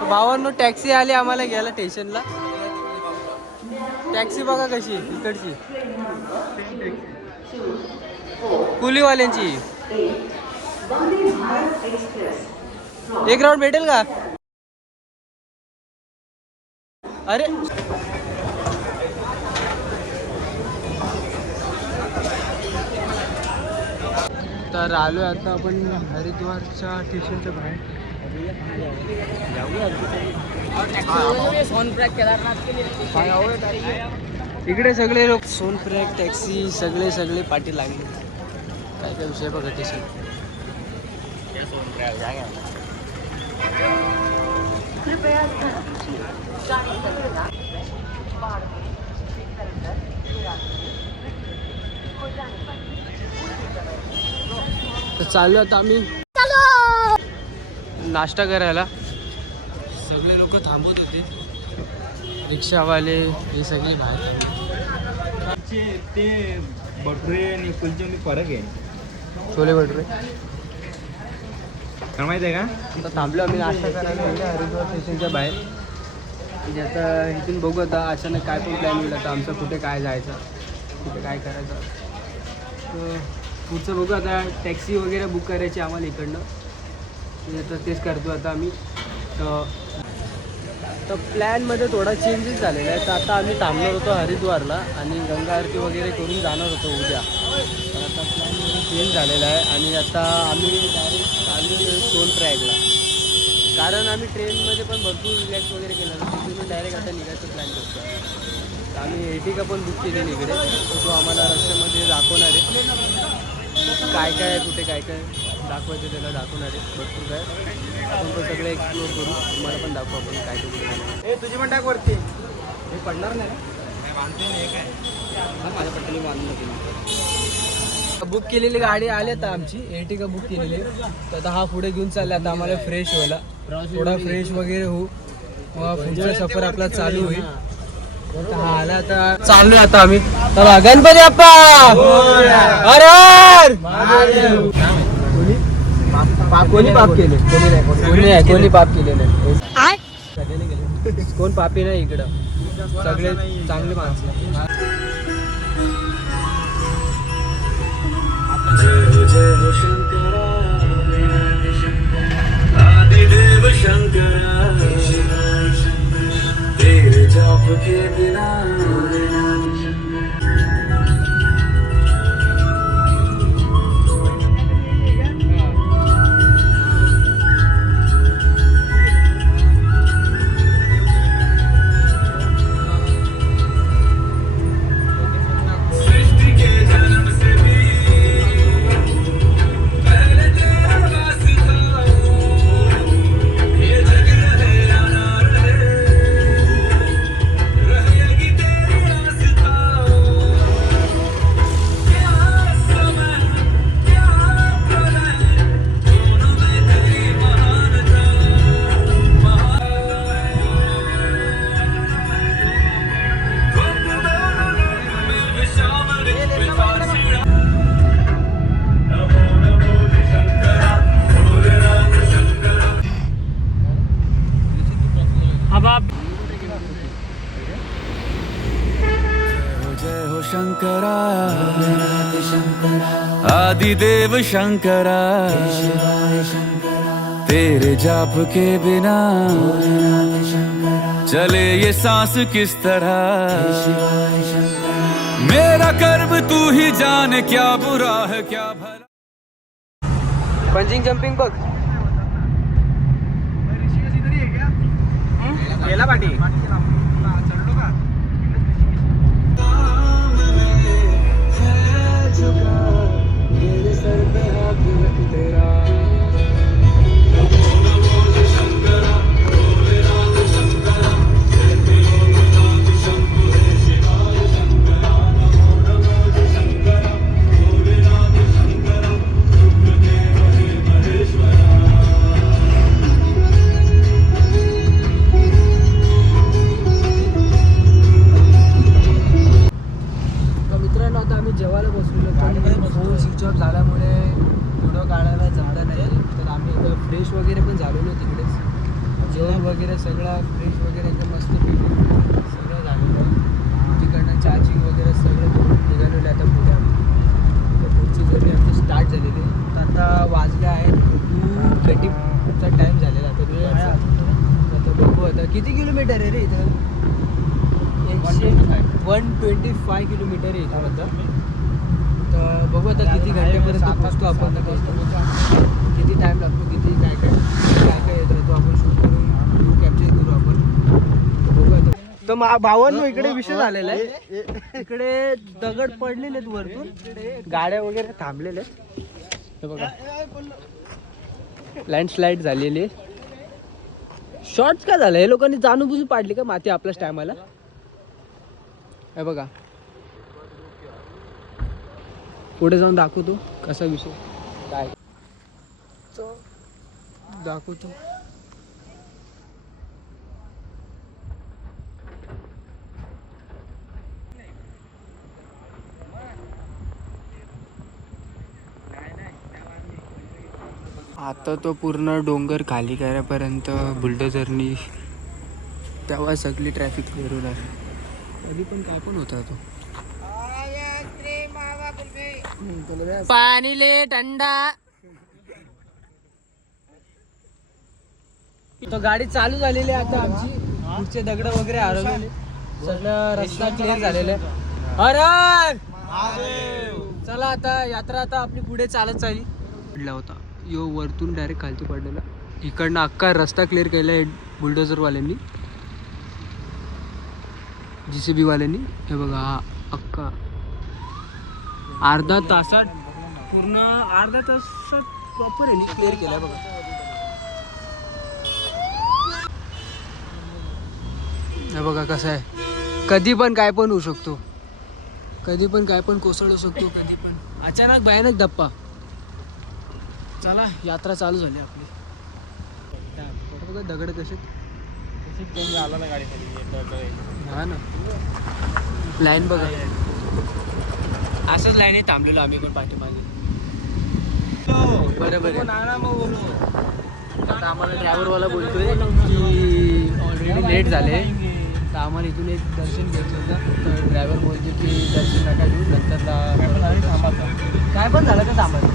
भावांनो टॅक्सी आली आम्हाला घ्यायला स्टेशनला. टॅक्सी बघा कशी इकडची कुलीवाल्यांची. एक राऊंड भेटेल का? अरे तर आलोय आता आपण हरिद्वारच्या स्टेशनच्या बाहेर. इकडे सगळे लोक सोनप्रयाग टॅक्सी सगळे पाठी लागले. काय काय विषय बघा स्टेशन. तर चालू आता आम्ही नाश्ता करायला. सगळे लोक थांबवत होते, रिक्षावाले हे सगळे बाहेर. ते भटुरे आणि कुलचे फरक आहे. छोले भटुरे काय माहिती आहे का? आता थांबलो आम्ही नाश्ता करायला हरिद्वार स्टेशनच्या बाहेर. म्हणजे आता इथून बघू आता अचानक काय पण प्लॅन होईल आता आमचं, कुठे काय जायचं, कुठे काय करायचं. तर पुढचं बघू आता. टॅक्सी वगैरे बुक करायची आम्हाला इकडनं, तर तेच करतो आता आम्ही. तर प्लॅनमध्ये थोडा चेंजेस झालेला आहे. तर आता आम्ही थांबणार होतो हरिद्वारला आणि गंगा आरती वगैरे करून जाणार होतो उद्या. तर आता प्लॅनमध्ये चेंज झालेला आहे आणि आता आम्ही डायरेक्ट आलेलो सोनप्रयागला. कारण आम्ही ट्रेनमध्ये पण भरपूर रिलॅक्स वगैरे केलं तर तिथून डायरेक्ट आता निघायचं प्लॅन करतो. तर आम्ही एर्टिगा पण बुक केलेली इकडे, तो आम्हाला रस्त्यामध्ये दाखवणार आहे काय काय कुठे काय काय दाखवायचं, त्याला दाखवणार आहे भरपूर काय. आपण तो सगळं एक्सप्लोर करू, तुम्हाला पण दाखवू आपण काय कुठे. तुझी पण टाक वरती. हे पडणार नाही ना? बांधते नाही काय? माझ्या पट्टीने बांधून केली. बुक केलेली गाडी आली आता आमची एर्टिगा बुक केलेली. तर आता हा पुढे घेऊन चालला आता आम्हाला फ्रेश व्हायला, थोडा फ्रेश वगैरे होऊ, पुढचा सफर आपला चालू होईल. हा आला आता, चाललोय आता आम्ही. तर गणपती बाप्पा अरे कोणी पाप केले? कोणी पाप केले नाही. कोण पापी नाही इकडं, सगळे चांगले माणसं. जय हो शंकरा आदिदेव शंकरा तेरे जाप के बिना शंकरा आदिदेव शंकरा तेरे जाप के बिना चले ये सांस किस तरह। मेरा कर्म तू ही जाने क्या बुरा है क्या भला। पंचिंग जंपिंग बघ गेला पाठी. वगैरे सगळं फ्रेश वगैरे एकदम मस्त पैकी सगळं झालेलं आहे. तिकडनं चार्जिंग वगैरे सगळं करून निघालेलं आहे आता पुढे आम्ही. तर पुढची जर्नी आमची स्टार्ट झालेली आहे. तर आता वाजले आहेत 2:30चा टाईम झालेला आता वेळाचा. आता बघू आता किती किलोमीटर आहे रे इथं. 125 किलोमीटर आहे इथून आता. तर बघू आता किती घंट्यापर्यंत पोहोचतो आपण. किती टाईम लागतो, किती काय काय येतं तो आपण शूट करून कॅप्चर करू आपण. बघू आता. तर भावांनो इकडे विषय झालेला आहे. इकडे दगड पडलेले आहेत वरतून, गाड्या वगैरे थांबलेल्या आहेत. हे बघा लँडस्लाईड झालेली आहे. शॉर्ट्स काय झालं, हे लोकांनी जाणून पाडली का माती आपल्याच टायमाला. हे बघा पुढे जाऊन दाखवतो कसा विषय काय दाखवतो. आता तो पूर्ण डोंगर खाली करायपर्यंत बुलडोझरनी तेव्हा सगळी ट्रॅफिक क्लिअर होणार. कधी पण काय पण होता तो. पाणी ले थंडा. तो गाडी चालू झालेली आहे आता आमची. पुढचे दगड वगैरे हरवलेले, सगळं रस्ता क्लिअर झालेला आहे. अरे चला आता यात्रा आता आपली पुढे चालत चालली. पडला होता यो वरतून डायरेक्ट खालती पडलेला. इकडनं अख्खा रस्ता क्लिअर केलाय बुलडोझरवाल्यांनी, JCB वाल्यांनी. हे बघा हा अख्खा अर्धा तासात प्रॉपर आहे क्लिअर केलाय बघा. हे बघा कसं आहे, कधी पण काय पण होऊ शकतो, कधी पण काय पण कोसळू शकतो, कधी पण अचानक भयानक धप्पा. चला यात्रा चालू झाली आपली. बघा दगड कसे आला ना गाडी खाली. हा ना लाईन बघा. असंच लाईन थांबलेलो आम्ही पण पाठीमागे. बरोबर आता आम्हाला ड्रायव्हरवाला बोलतोय की ऑलरेडी लेट झाले, तर आम्हाला इथून एक दर्शन घ्यायचं होतं. तर ड्रायव्हर बोलतो की दर्शन नका घेऊ, नंतर काय पण झालं तर थांबायचं.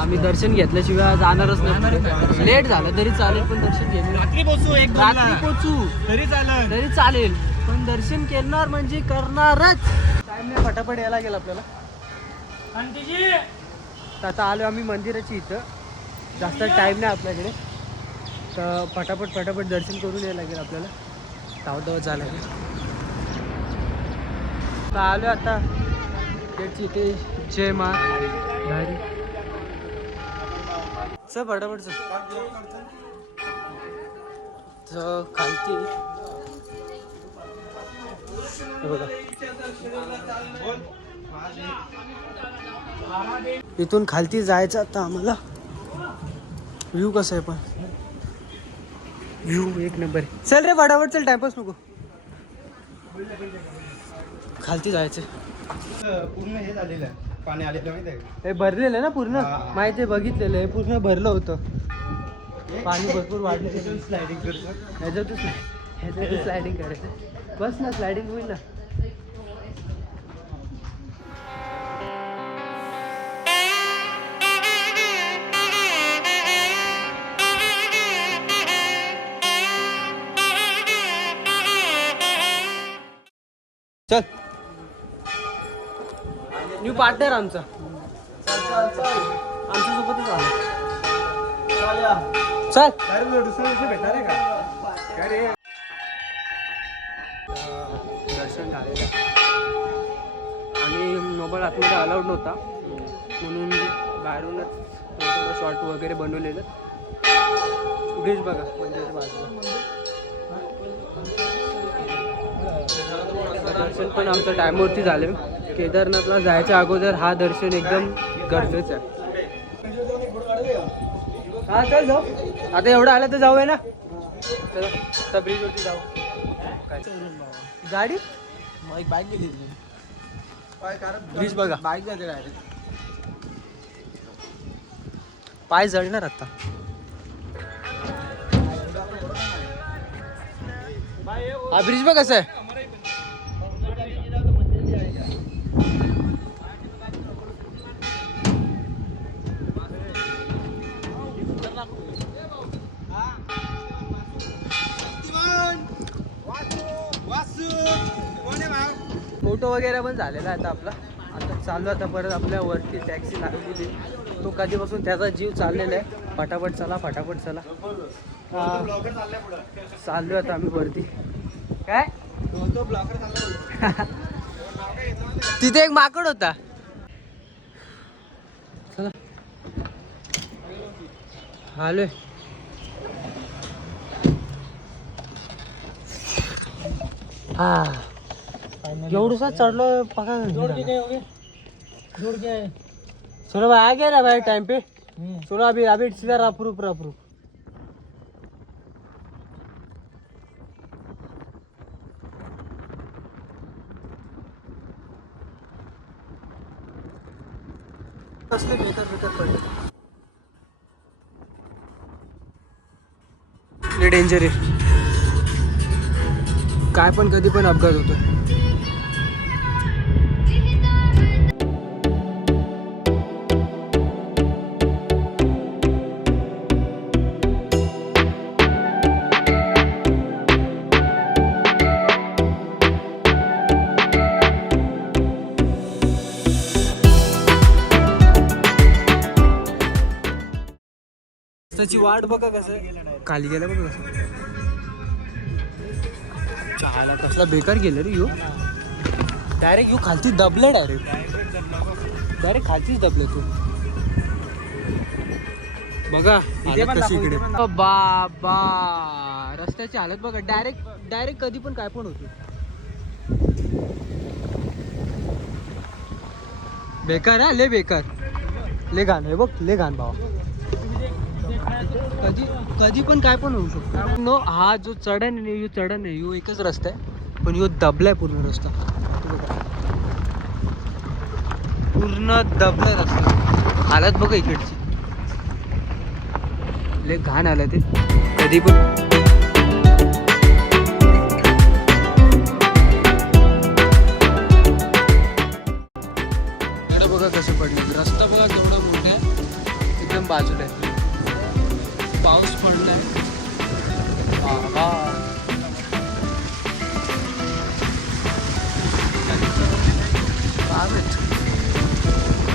आम्ही दर्शन घेतल्याशिवाय जाणारच नाही. लेट झालं तरी चालेल पण दर्शन घेऊ. रात्री पोचू तरी चालेल पण दर्शन करणार म्हणजे करणारच. टाइम नाही, फटाफट यायला लागेल आपल्याला. आता आलो आम्ही मंदिराची इथं. जास्त टाइम नाही आपल्याकडे, तर फटाफट दर्शन करून यायला लागेल आपल्याला. धावत झालं तर आलो आता गेटची इथे. जय मा धारी सर फटाफट खालती बघा. इथून खालती जायचं आता आम्हाला. व्ह्यू कसं आहे पण, व्ह्यू एक नंबर आहे. चल रे फटाफट चल, टाइमपास नको. खालती जायचं. पूर्ण हे झालेलं आहे, पाणी आलेलं माहिती आहे का? हे भरलेलं आहे ना पूर्ण, माहिती आहे बघितलेलं आहे. पूर्ण भरलं होतं, पाणी भरपूर वाढलं. स्लायडिंग करतो ह्याच्यातून स्लायडिंग करायचं. बस ना स्लायडिंग होईल ना. चल न्यू पार्टनर आमचा सोबतच आला. चल भेटणार आहे का? दर्शन झालेलं आणि मोबाईल आतमध्ये अलाउड नव्हता म्हणून बाहेरूनच थोडं शॉर्ट वगैरे बनवलेलं. ब्रिज बघा मंदिराच्या बाजूला. दर्शन पण आमचं टाईमवरती झालं. केदारनाथला जायच्या अगोदर हा दर्शन एकदम गरजेचं आहे. हा चल जाऊ, आता एवढं आलं तर जाऊया ना. चला ब्रिजवरती जाऊ. गाडी एक बाईक गेली ब्रिज बघा. बाईक जाते डायरेक्ट. पाय जळणार आता. हा ब्रिज बघ कसं आहे. फोटो वगैरे पण झालेला आहे आता आपला. आता चालू आता परत आपल्या वरती टॅक्सी लागलेली. तो कधीपासून त्याचा जीव चाललेला आहे. फटाफट चला फटाफट चला. चाललो आता आम्ही वरती. काय तिथे एक माकड होता. चला आलोय. हा एवढसा चढ़ पका चलो भाई आ गया ना भाई टाइम पे. चलो अभी अभी सीधा रापरूप रापरूप. डेंजर आहे. काय पण कधी पण अपघात होतो. त्याची वाट बघा कसं खाली गेला बघा कसं. चहाला कसला बेकार गेलं रे यू. डायरेक्ट यू खालती दबलं. डायरेक्ट खालतीच दबलं तू. बघा कशी इकडे बाबा रस्त्याची हालत बघा. डायरेक्ट कधी पण काय पण होतो. बेकार आहे ले बेकार. ले घाण आहे बघ ले घाण भावा. कधी पण काय पण होऊ शकतो. नो हा जो चढण आहे यो एकच रस्ता आहे पण यो दबलाय पूर्ण रस्ता. पूर्ण दबलाय रस्ता. हालत बघा इकडची लय घाण आलं ते. कधी पण बघा कसं पडलं. रस्ता बघा केवढा मोठा आहे. एकदम बाजूला आहे. पाऊस पडलाय.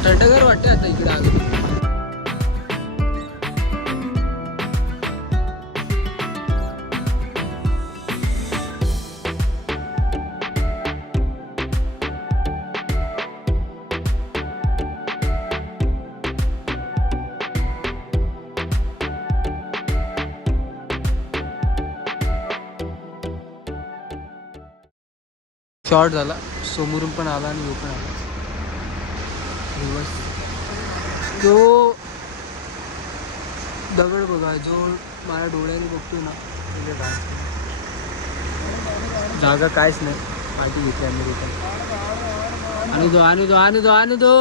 थंडगार वाटते आता इकडे आलो. शॉर्ट झाला. समोरून पण आला आणि यो पण आला. तो दगड बघा जो माझ्या डोळ्याने बघतोय ना त्याच्या जागा कायच नाही. पाठी घेतली आम्ही रिटर्न. आणू दो.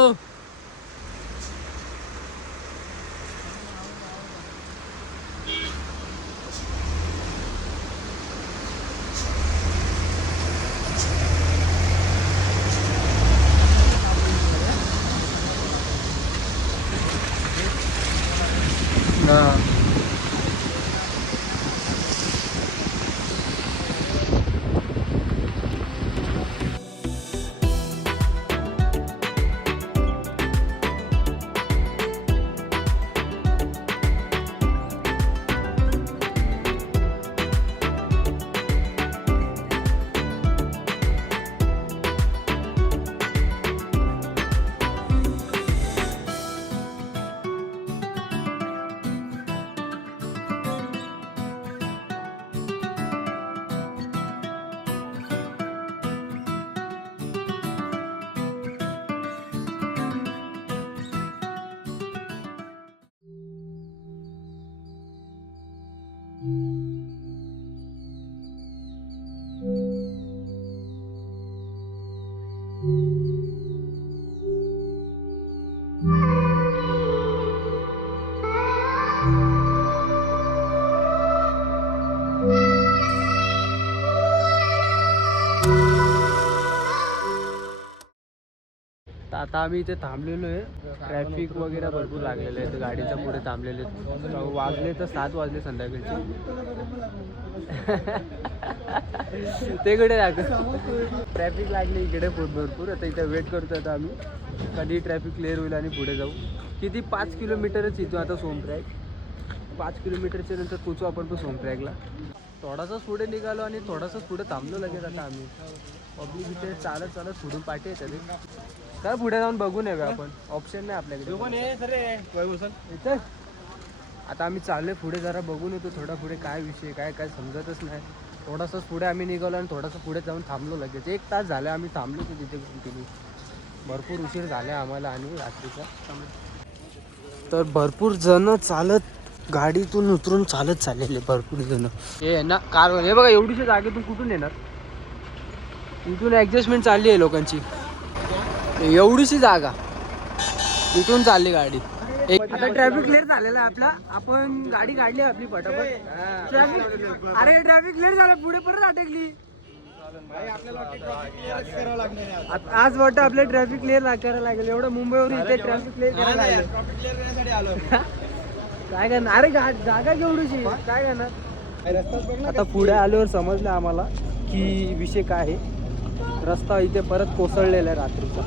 तर आता आम्ही इथे थांबलेलो आहे. ट्रॅफिक वगैरे भरपूर लागलेलं आहे, तर गाडीच्या पुढे थांबलेले आहेत. वाजले तर 7 वाजले संध्याकाळचे. ते कडे ट्रॅफिक लागले इकडे भरपूर. आता इथे वेट करतो आता आम्ही कधी ट्रॅफिक क्लिअर होईल आणि पुढे जाऊ. किती 5 किलोमीटरच इथून आता सोनप्रयाग. 5 किलोमीटरच्या नंतर पोचू आपण पण सोनप्रयागला. थोडासाच पुढे निघालो आणि थोडासाच पुढे थांबलो लगेच. आता आम्ही पब्लिक इथे चालत चालत पुढून पाठी येतात. काय पुढे जाऊन बघून येऊया आपण, ऑप्शन नाही आपल्याकडे. आता आम्ही चाललोय पुढे, जरा बघून येतो थोडा पुढे काय विषय काय काय समजतच नाही. थोडासाच पुढे आम्ही निघालो आणि थोडासा पुढे जाऊन थांबलो लगेच. 1 तास झाला आम्ही थांबलो तर तिथे कंटिन्यू. भरपूर उशीर झाला आम्हाला आणि रात्रीचा. तर भरपूर जण चालत गाडीतून उतरून चालत चाललेले भरपूर जण. हे ना कार, हे बघा एवढीशी जागेतून कुठून येणार. इथून ॲडजस्टमेंट चालली आहे लोकांची. एवढीशी जागा इथून चालली गाडी. आता ट्रॅफिक क्लिअर झालेला आहे आपला. आपण गाडी काढली आपली पटापट. अरे ट्रॅफिक क्लिअर झालं, पुढे परत अटकली. आज वाटतं आपल्या ट्रॅफिक क्लिअर करायला लागेल. एवढं मुंबईवरून इथे ट्रॅफिक क्लिअर करायला लागेल. काय करणार. अरे जागा केवढीशी काय करणार. आता पुढे आल्यावर समजलं आम्हाला की विषय काय आहे. रस्ता इथे परत कोसळलेला आहे रात्रीचा.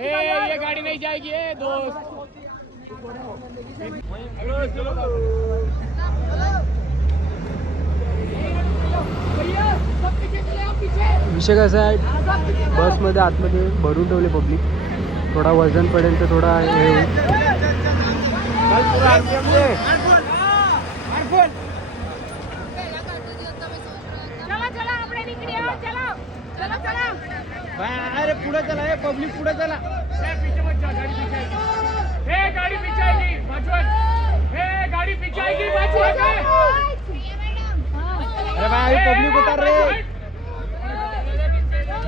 ये गाड़ी नहीं जाएगी दोस्त. विषय कसा आहे, बसमध्ये आतमध्ये भरून ठेवले पब्लिक. थोडा वजन पडेल तर थोडा हे होईल. अरे पुढे चला, हे पब्लिक पुढे चला. गाड़ी पीछे आएगी गाड़ी पीछे आएगी. अरे भाई पब्लिक उतर रे.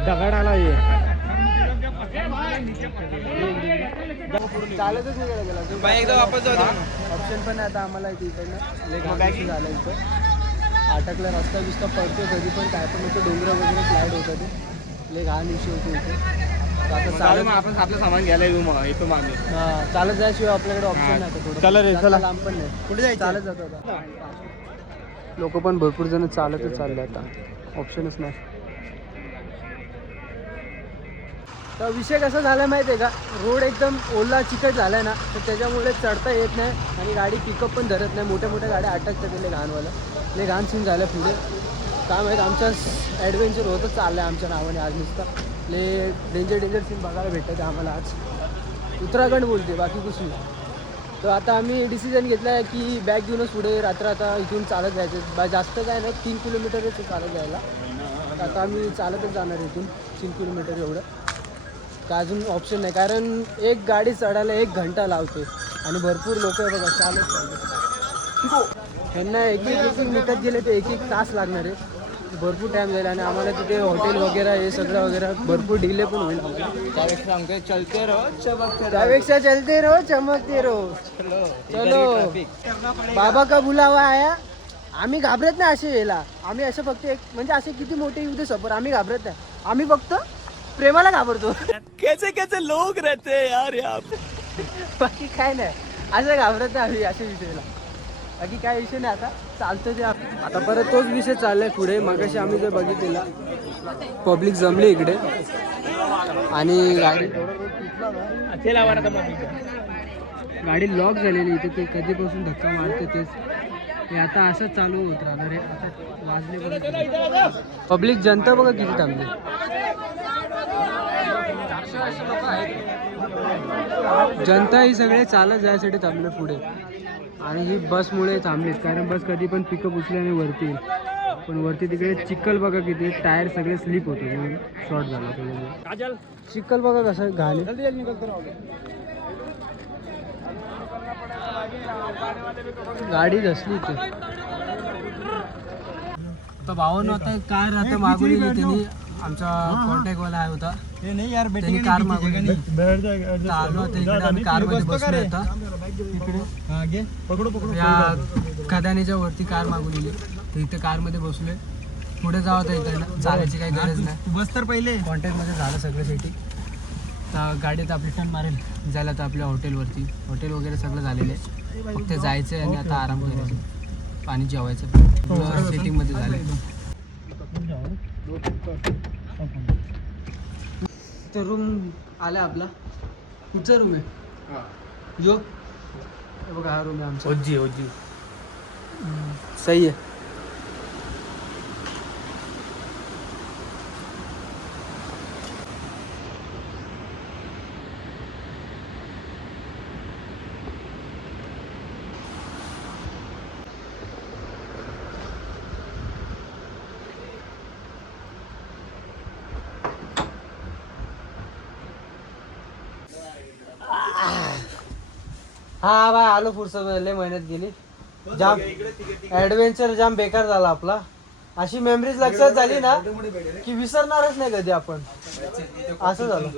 दगड आला ये. चालतच निघायला गेला एकदा वापस जाऊ. ऑप्शन पण आहे आता आम्हाला इथे इकडनं. झालं इथं अटकला. रस्ता बिस्ता पडतो कधी पण, काय पण होतं. डोंगर वगैरे स्लाईड होतं. ते लय घाण विषय होतो इथे. आता चालत आपण आपलं सामान घ्यायला येऊ मग इथं मागे. चालत जायशिवाय आपल्याकडे ऑप्शन नाही. थोडं चला रे, चला. लांब पण नाही. कुठे जायचं? चालत जातो आता. लोक पण भरपूर जण चालतच चालले आता, ऑप्शनच नाही. तर विषय कसा झाला माहिती आहे का, रोड एकदम ओला चिकट झाला आहे ना, तर त्याच्यामुळे चढता येत नाही आणि गाडी पिकअप पण धरत नाही. मोठ्या मोठ्या गाड्या अटकतात. ते घाणवाला लय घाण सीन झालं पुढे. काय माहीत, आमचा ॲडव्हेंचर होतच चाललं आहे आमच्या नावाने आज नुसता. ले डेंजर सीन बघायला भेटत आहे आम्हाला आज. उत्तराखंड बोलते, बाकी कुछ नाही. तर आता आम्ही डिसिजन घेतला आहे की बॅग घेऊनच पुढे रात्र आता इथून चालत जायचं. जास्त काय नाही, 3 किलोमीटरच चालत जायला. तर आता आम्ही चालतच जाणार इथून 3 किलोमीटर एवढं. का अजून ऑप्शन नाही, कारण एक गाडी चढायला 1 घंटा लावते आणि भरपूर लोक आहे बघा चालत चालत. त्यांना एक मिनिटात गेले तर 1-1 तास लागणार आहे. भरपूर टाईम जाईल आणि आम्हाला तिथे हॉटेल वगैरे हे सगळं वगैरे भरपूर डिले पण होईल. त्यापेक्षा आमचे चलते रहो चमकते. त्यापेक्षा चलते रहो चमकते रहो. चलो बाबा का बुलावा आया. आम्ही घाबरत नाही असे वेळेला. आम्ही असं फक्त एक म्हणजे असे किती मोठे येऊ दे सफर, आम्ही घाबरत नाही. आम्ही फक्त प्रेमाला घाबरतो. कैसे लोग रहते हैं यार यहाँ पे. बाकी काय नाही, असं घाबरत नाही आम्ही अशा विषयाला. बाकी काय विषय नाही. आता चालतं ते आता परत तोच विषय चाललाय पुढे. मगाशी आम्ही जे बघितलेला पब्लिक जमली इकडे आणि गाडी लॉक झालेली इथे. ते कधीपासून धक्का मारते तेच. हे आता असंच चालू होत राहणार आहे. आता वाजले पब्लिक जनता बघा किती थांबली. जनता ही सगळे चालत जायसाठी थांबले पुढे आणि ही बसमुळे थांबलीत, कारण बस कधी पण पिकअप उचल्याने वरती येईल. पण वरती तिकडे चिखल बघा किती, टायर सगळे स्लिप होते म्हणून शॉर्ट झाला त्याच्यामुळे. चिखल बघा कसं घाले. गाडी धसली इथे. आता भावानं आता कार आता मागवली त्यांनी. आमचा कॉन्टॅक्टवाला आहे होता, त्यांनी कार मागवली. आलो आता इकडे आम्ही कारमध्ये बसलो. आता इकडे या खदानीच्या वरती कार मागवलेली, तर इथे कारमध्ये बसलोय. पुढे जावं तर इकडनं चालायची काही गरज नाही. बस तर पहिले कॉन्टॅक्टमध्ये झालं सगळं सेटिंग. तर गाडीत आपली टर्न मारेल जायला तर आपल्या हॉटेलवरती. हॉटेल वगैरे सगळं झालेलं आहे. फक्त जायचं आहे आणि आता आराम करायचं, पाणी जेवायचं सेटिंगमध्ये झालं. तर रूम आला आपला. कुठचा रूम आहे जो? हे बघा हा रूम आहे आमचा. ओजी सही आहे. हा बाय आलो फुरसत. लय मेहनत गेली. जाम ऍडव्हेंचर जाम बेकार झाला आपला. अशी मेमरीज लक्षात झाली ना की विसरणारच नाही कधी आपण. असं झालं.